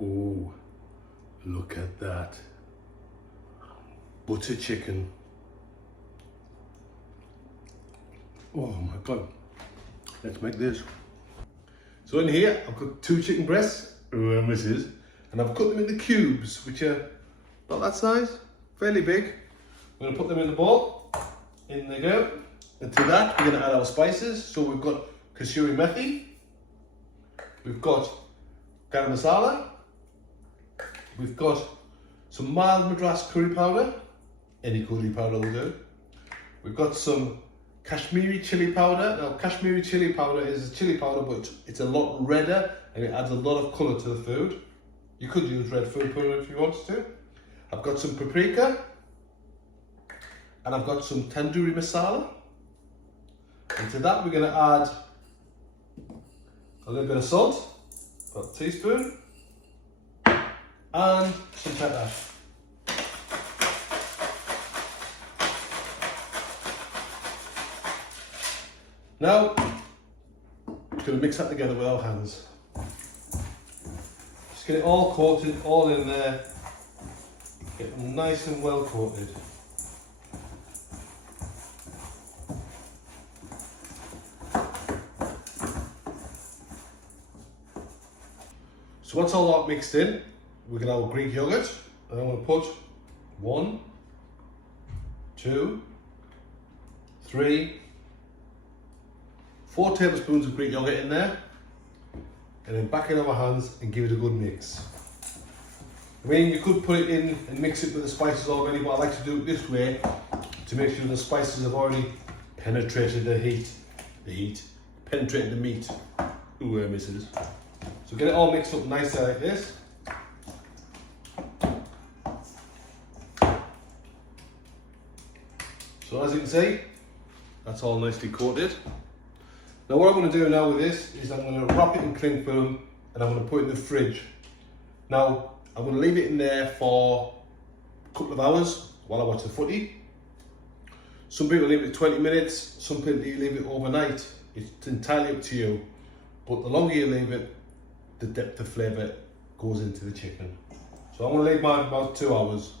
Oh, look at that. Butter chicken. Oh my God. Let's make this. So in here, I've got 2 chicken breasts, misses, and I've cut them into cubes, which are not that size, fairly big. I'm gonna put them in the bowl. In they go. And to that, we're gonna add our spices. So we've got Kasuri Methi. We've got Garam Masala. We've got some mild Madras curry powder. Any curry powder will do. We've got some Kashmiri chili powder. Now, Kashmiri chili powder is a chili powder, but it's a lot redder and it adds a lot of colour to the food. You could use red food colour if you wanted to. I've got some paprika. And I've got some Tandoori masala. And to that, we're going to add a little bit of salt, about a teaspoon, and some pepper. Now, we're going to mix that together with our hands. Just get it all coated, all in there. Get them nice and well coated. So once all that mixed in, we're going to have our Greek yogurt, and I'm going to put 1, 2, 3, 4 tablespoons of Greek yogurt in there, and then back in our hands and give it a good mix. I mean, you could put it in and mix it with the spices already, but I like to do it this way to make sure the spices have already penetrated penetrated the meat. Ooh, misses. So get it all mixed up nicely like this. So as you can see, that's all nicely coated. Now what I'm going to do now with this is I'm going to wrap it in cling film and I'm going to put it in the fridge. Now I'm going to leave it in there for a couple of hours while I watch the footy. Some people leave it 20 minutes, some people leave it overnight. It's entirely up to you. But the longer you leave it, the depth of flavour goes into the chicken. So I'm going to leave mine about 2 hours.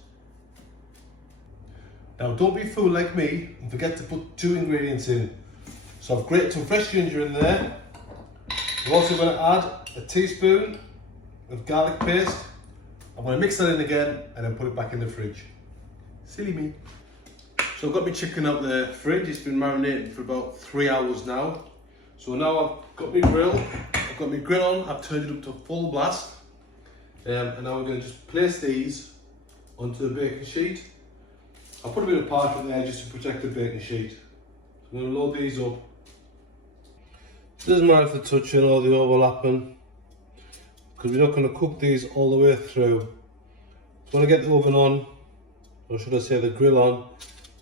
Now don't be a fool like me and forget to put 2 ingredients in. So I've grated some fresh ginger in there. I'm also going to add a teaspoon of garlic paste. I'm going to mix that in again and then put it back in the fridge. Silly me. So I've got my chicken out the fridge. It's been marinated for about 3 hours now. So now I've got my grill. I've got my grill on. I've turned it up to full blast. And now we're going to just place these onto the baking sheet. I'll put a bit of parchment there just to protect the baking sheet. So I'm going to load these up. It doesn't matter if they're touching or they're overlapping, because we're not going to cook these all the way through. So when I get the oven on, or should I say the grill on,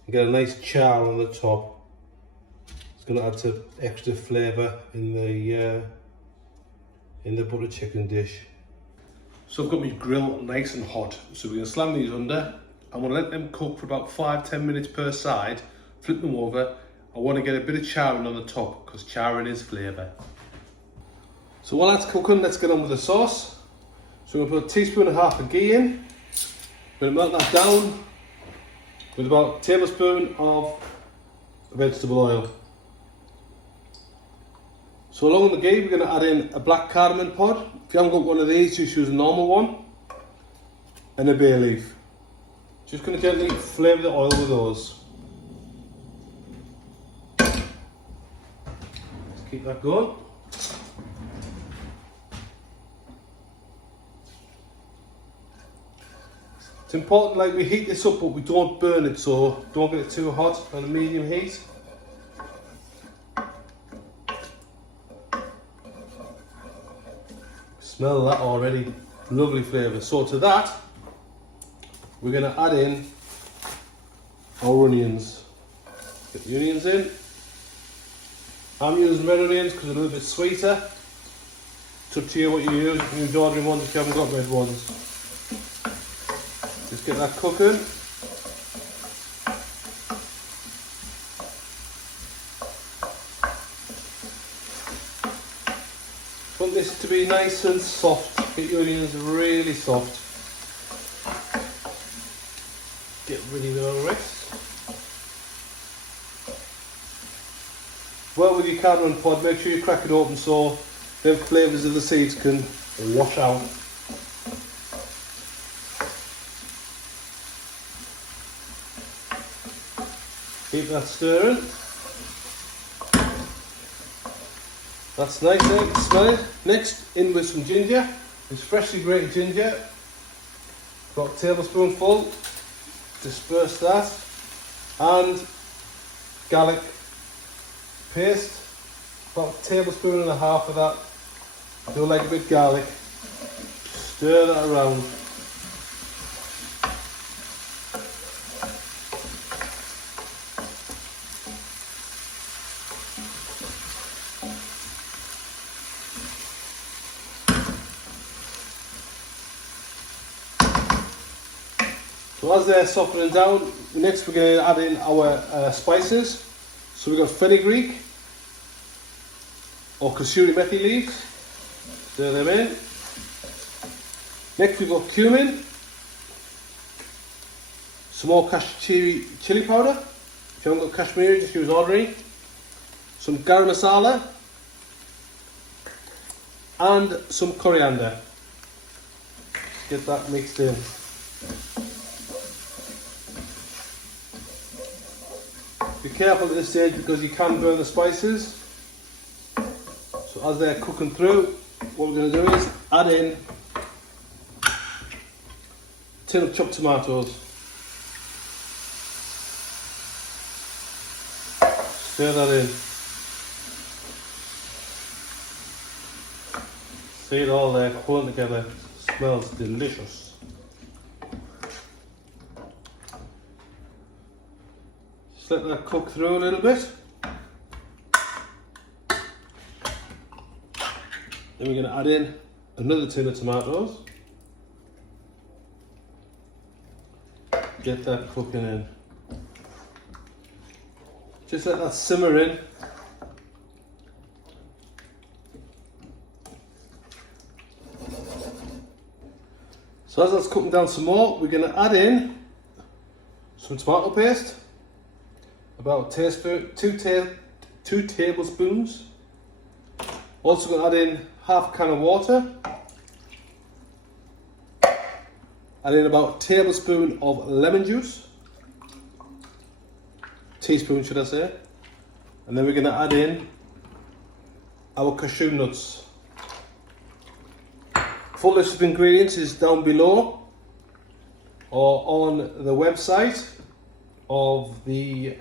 and get a nice char on the top, it's going to add to extra flavour in the butter chicken dish. So I've got my grill nice and hot, so we're going to slam these under. I'm going to let them cook for about 5-10 minutes per side, flip them over. I want to get a bit of charring on the top, because charring is flavour. So while that's cooking, let's get on with the sauce. So I'm going to put 1.5 teaspoons of ghee in. I'm going to melt that down with about a tablespoon of vegetable oil. So along with the ghee, we're going to add in a Black Cardamom Pod. If you haven't got one of these, just use a normal one. And a bay leaf. Just going to gently flavour the oil with those. Let's keep that going. It's important, like, we heat this up, but we don't burn it, so don't get it too hot on a medium heat. Smell that already, lovely flavour. So to that, we're going to add in our onions. Get the onions in. I'm using red onions because they're a little bit sweeter. It's up to you what you use. You can use ordinary ones if you haven't got red ones. Just get that cooking. Want this to be nice and soft. Get your onions really soft. Get rid of the rest. Well, with your cardamom pod, make sure you crack it open so the flavours of the seeds can wash out. Keep that stirring. That's nice, I can smell it. Next, in with some ginger. It's freshly grated ginger. About a tablespoonful. Disperse that. And garlic paste. About a tablespoon and a half of that. I do like a bit garlic. Stir that around. So as they're softening down, next we're going to add in our spices. So we've got fenugreek or Kasuri Methi leaves. Stir them in. Next we've got cumin, some more Kashmiri chili powder. If you haven't got Kashmiri, just use ordinary. Some Garam Masala and some coriander. Get that mixed in. Be careful at this stage because you can burn the spices. So as they're cooking through, what we're going to do is add in a tin of chopped tomatoes. Stir that in. See it all there pulling together. Smells delicious. Just let that cook through a little bit. Then we're going to add in another tin of tomatoes. Get that cooking in. Just let that simmer in. So as that's cooking down some more, we're going to add in some tomato paste. About a teaspoon, two tablespoons. Also going to add in half a can of water. Add in about a tablespoon of lemon juice. Teaspoon should I say. And then we're going to add in our cashew nuts. Full list of ingredients is down below or on the website of the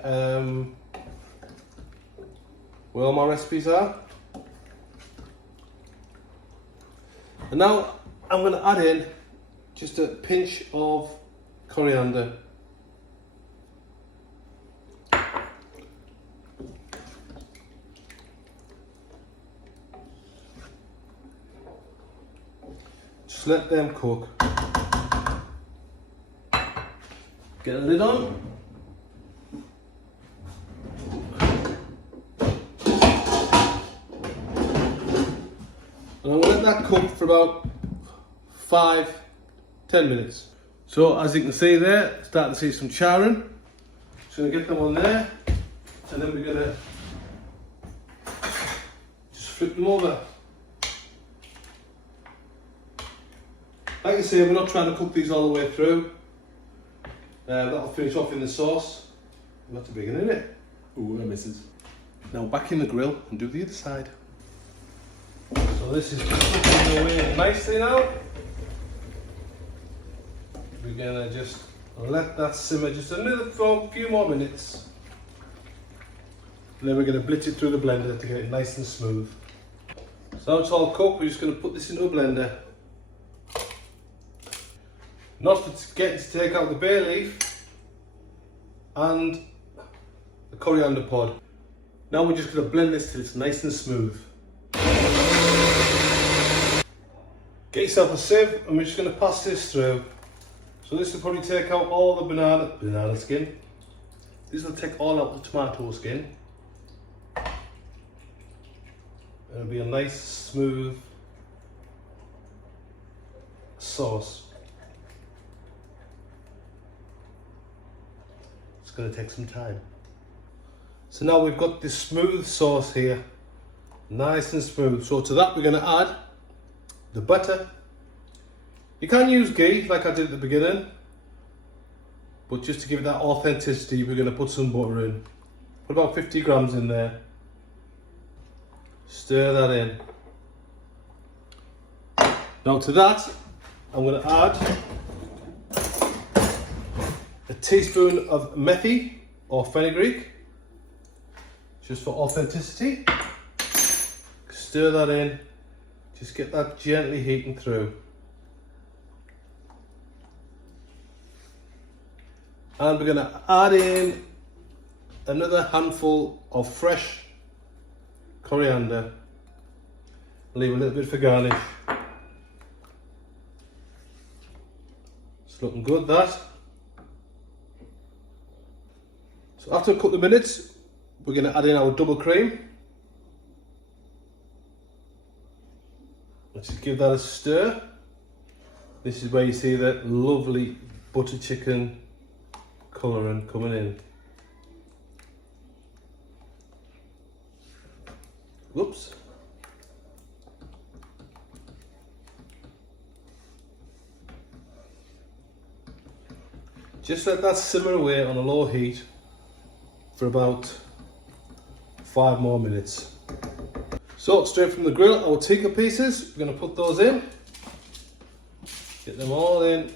where all my recipes are. And now I'm going to add in just a pinch of coriander. Just let them cook. Get a lid on. And I'm going to let that cook for about 5-10 minutes. So as you can see there, starting to see some charring. Just going to get them on there, and then we're going to just flip them over. Like I say, we're not trying to cook these all the way through. That'll finish off in the sauce. Not too big, isn't it? Ooh, I misses. Now back in the grill and do the other side. So this is just cooking away nicely now. We're gonna just let that simmer just for a few more minutes. And then we're gonna blitz it through the blender to get it nice and smooth. So now it's all cooked, we're just gonna put this into a blender. Not forgetting to take out the bay leaf and the coriander pod. Now we're just gonna blend this till it's nice and smooth. Get yourself a sieve and we're just going to pass this through. So this will probably take out all the banana skin. This will take all out the tomato skin. It'll be a nice smooth sauce. It's going to take some time. So now we've got this smooth sauce here, nice and smooth. So to that we're going to add the butter. You can use ghee like I did at the beginning, but just to give it that authenticity, we're going to put some butter in. Put about 50 grams in there. Stir that in. Now to that, I'm going to add a teaspoon of Methi or fenugreek, just for authenticity. Stir that in, just get that gently heating through. And we're going to add in another handful of fresh coriander. Leave a little bit for garnish. It's looking good, that. So after a couple of minutes, we're going to add in our double cream. Let's just give that a stir. This is where you see that lovely butter chicken colouring coming in. Whoops. Just let that simmer away on a low heat for about 5 more minutes. So straight from the grill, our tikka pieces, we're going to put those in. Get them all in.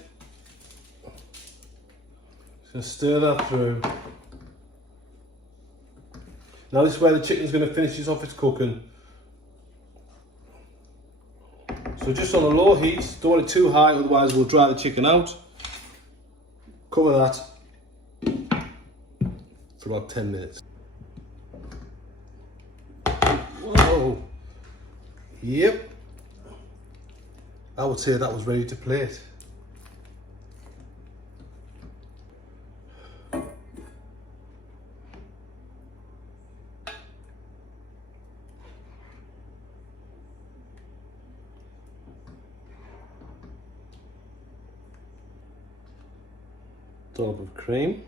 Just going to stir that through. Now this is where the chicken's going to finish off its cooking. So just on a low heat, don't want it too high, otherwise we'll dry the chicken out. Cover that for about 10 minutes. Whoa! Yep. I would say that was ready to plate. Dollop of cream.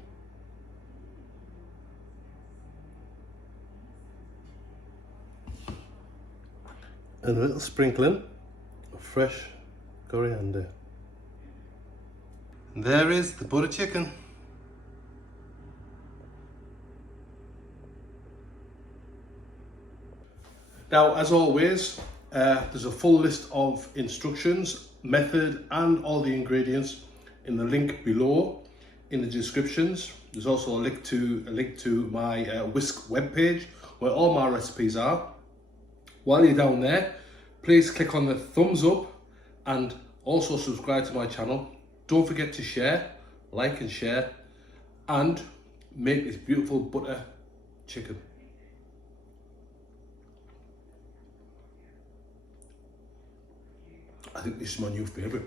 And a little sprinkling of fresh coriander. And there is the butter chicken. Now, as always, there's a full list of instructions, method, and all the ingredients in the link below in the descriptions. There's also a link to my Whisk webpage where all my recipes are. While you're down there, please click on the thumbs up and also subscribe to my channel. Don't forget to share, like and share, and make this beautiful butter chicken. I think this is my new favourite.